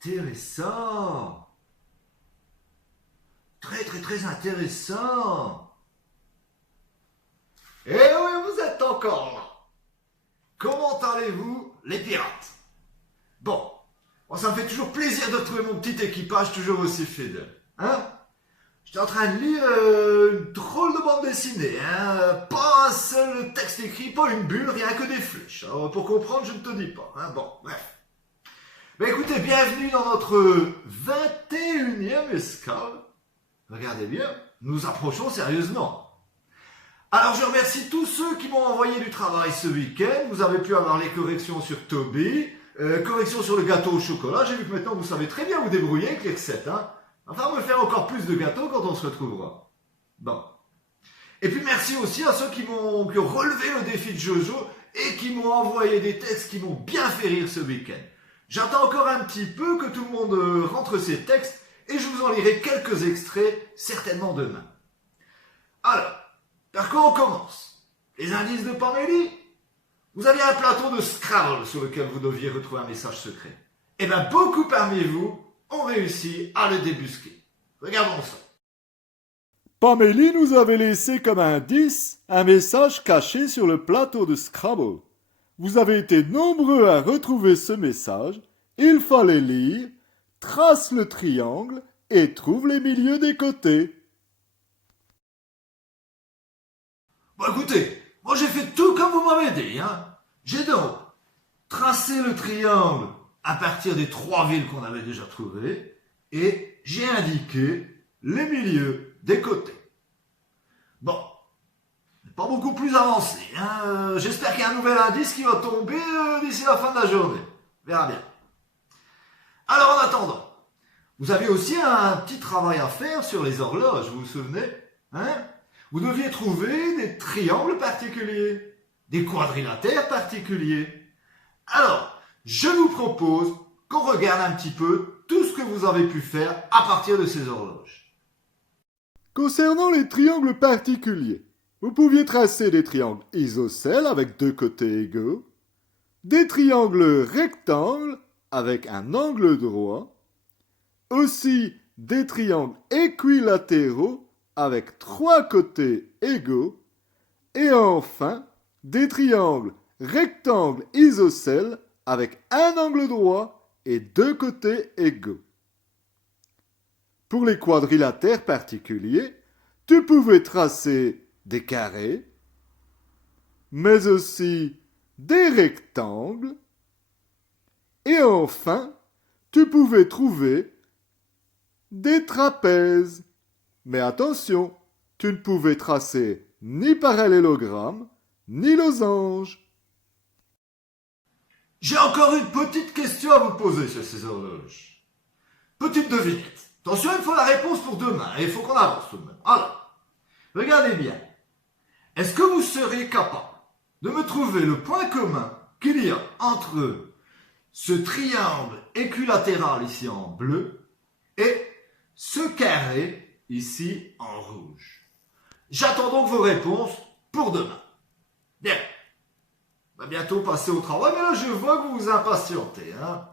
Intéressant. Très très très intéressant. Eh oui, vous êtes encore là. Comment allez-vous, les pirates? Bon, ça me fait toujours plaisir de retrouver mon petit équipage toujours aussi fidèle. Hein? J'étais en train de lire une drôle de bande dessinée. Hein? Pas un seul texte écrit, pas une bulle, rien que des flèches. Alors, pour comprendre, je ne te dis pas. Hein? Bon, bref. Mais écoutez, bienvenue dans notre 21e escale. Regardez bien, nous approchons sérieusement. Alors je remercie tous ceux qui m'ont envoyé du travail ce week-end. Vous avez pu avoir les corrections sur Toby, corrections sur le gâteau au chocolat. J'ai vu que maintenant vous savez très bien vous débrouiller avec les recettes. Hein. Enfin, on va faire encore plus de gâteaux quand on se retrouvera. Bon. Et puis merci aussi à ceux qui ont relevé le défi de Jojo et qui m'ont envoyé des textes qui m'ont bien fait rire ce week-end. J'attends encore un petit peu que tout le monde rentre ses textes et je vous en lirai quelques extraits certainement demain. Alors, par quoi on commence? Les indices de Pamélie? Vous aviez un plateau de Scrabble sur lequel vous deviez retrouver un message secret. Eh bien, beaucoup parmi vous ont réussi à le débusquer. Regardons ça. Pamélie nous avait laissé comme indice un message caché sur le plateau de Scrabble. Vous avez été nombreux à retrouver ce message. Il fallait lire, trace le triangle et trouve les milieux des côtés. Bon écoutez, moi j'ai fait tout comme vous m'avez dit. Hein. J'ai donc tracé le triangle à partir des 3 villes qu'on avait déjà trouvées et j'ai indiqué les milieux des côtés. Bon, pas beaucoup plus avancé. Hein. J'espère qu'il y a un nouvel indice qui va tomber d'ici la fin de la journée. On verra bien. Alors en attendant, vous avez aussi un petit travail à faire sur les horloges, vous vous souvenez? Hein? Vous deviez trouver des triangles particuliers, des quadrilatères particuliers. Alors, je vous propose qu'on regarde un petit peu tout ce que vous avez pu faire à partir de ces horloges. Concernant les triangles particuliers, vous pouviez tracer des triangles isocèles avec 2 côtés égaux, des triangles rectangles avec un angle droit, aussi des triangles équilatéraux avec 3 côtés égaux, et enfin des triangles rectangles isocèles avec un angle droit et 2 côtés égaux. Pour les quadrilatères particuliers, tu pouvais tracer des carrés, mais aussi des rectangles, et enfin, tu pouvais trouver des trapèzes. Mais attention, tu ne pouvais tracer ni parallélogramme, ni losange. J'ai encore une petite question à vous poser sur ces horloges. Petite devinette. Attention, il faut la réponse pour demain et il faut qu'on avance tout de même. Alors, regardez bien. Est-ce que vous serez capable de me trouver le point commun qu'il y a entre ce triangle équilatéral ici en bleu et ce carré ici en rouge? J'attends donc vos réponses pour demain. Bien. On va bientôt passer au travail, mais là je vois que vous vous impatientez. Hein.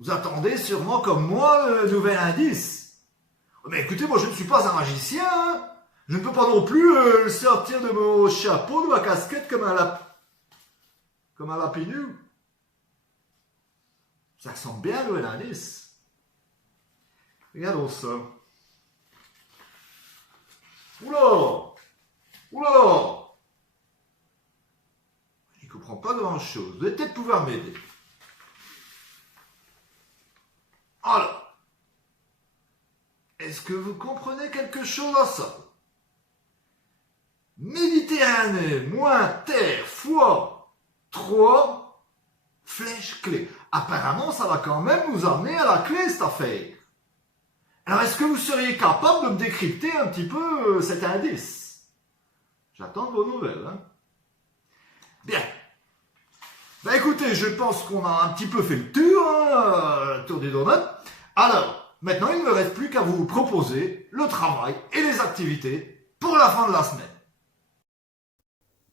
Vous attendez sûrement comme moi le nouvel indice. Mais écoutez, moi je ne suis pas un magicien. Hein. Je ne peux pas non plus le sortir de mon chapeau, de ma casquette comme un lapinou. Ça ressemble bien le nouvel indice. Regardons ça. Oula! Oula! Je ne comprends pas grand-chose. Vous allez peut-être pouvoir m'aider. Alors, est-ce que vous comprenez quelque chose à ça? Méditerranée, moins terre, fois 3, flèche clé. Apparemment, ça va quand même nous amener à la clé, cette affaire. Alors, est-ce que vous seriez capable de me décrypter un petit peu cet indice? J'attends vos nouvelles. Hein. Bien. Ben écoutez, je pense qu'on a un petit peu fait le tour, hein, tour des donuts. Alors, maintenant, il ne me reste plus qu'à vous proposer le travail et les activités pour la fin de la semaine.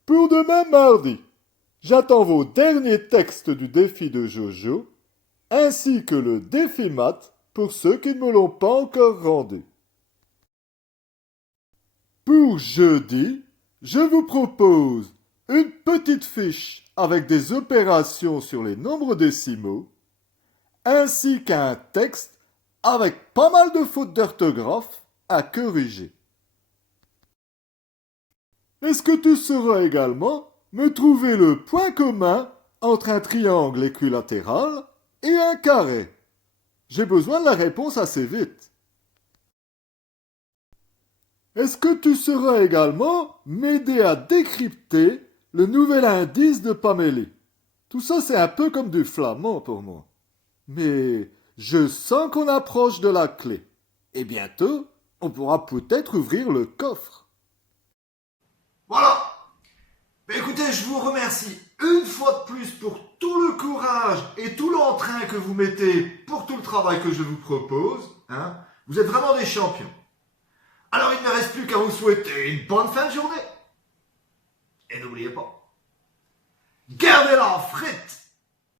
Pour demain mardi, j'attends vos derniers textes du défi de Jojo ainsi que le défi maths pour ceux qui ne me l'ont pas encore rendu. Pour jeudi, je vous propose une petite fiche avec des opérations sur les nombres décimaux, ainsi qu'un texte avec pas mal de fautes d'orthographe à corriger. Est-ce que tu sauras également me trouver le point commun entre un triangle équilatéral et un carré? J'ai besoin de la réponse assez vite. Est-ce que tu sauras également m'aider à décrypter le nouvel indice de Pamélie? Tout ça, c'est un peu comme du flamand pour moi. Mais je sens qu'on approche de la clé. Et bientôt, on pourra peut-être ouvrir le coffre. Voilà. Mais écoutez, je vous remercie une fois de plus pour tout le courage et tout l'entrain que vous mettez pour tout le travail que je vous propose. Vous êtes vraiment des champions. Alors il ne me reste plus qu'à vous souhaiter une bonne fin de journée. Et n'oubliez pas, gardez la frite.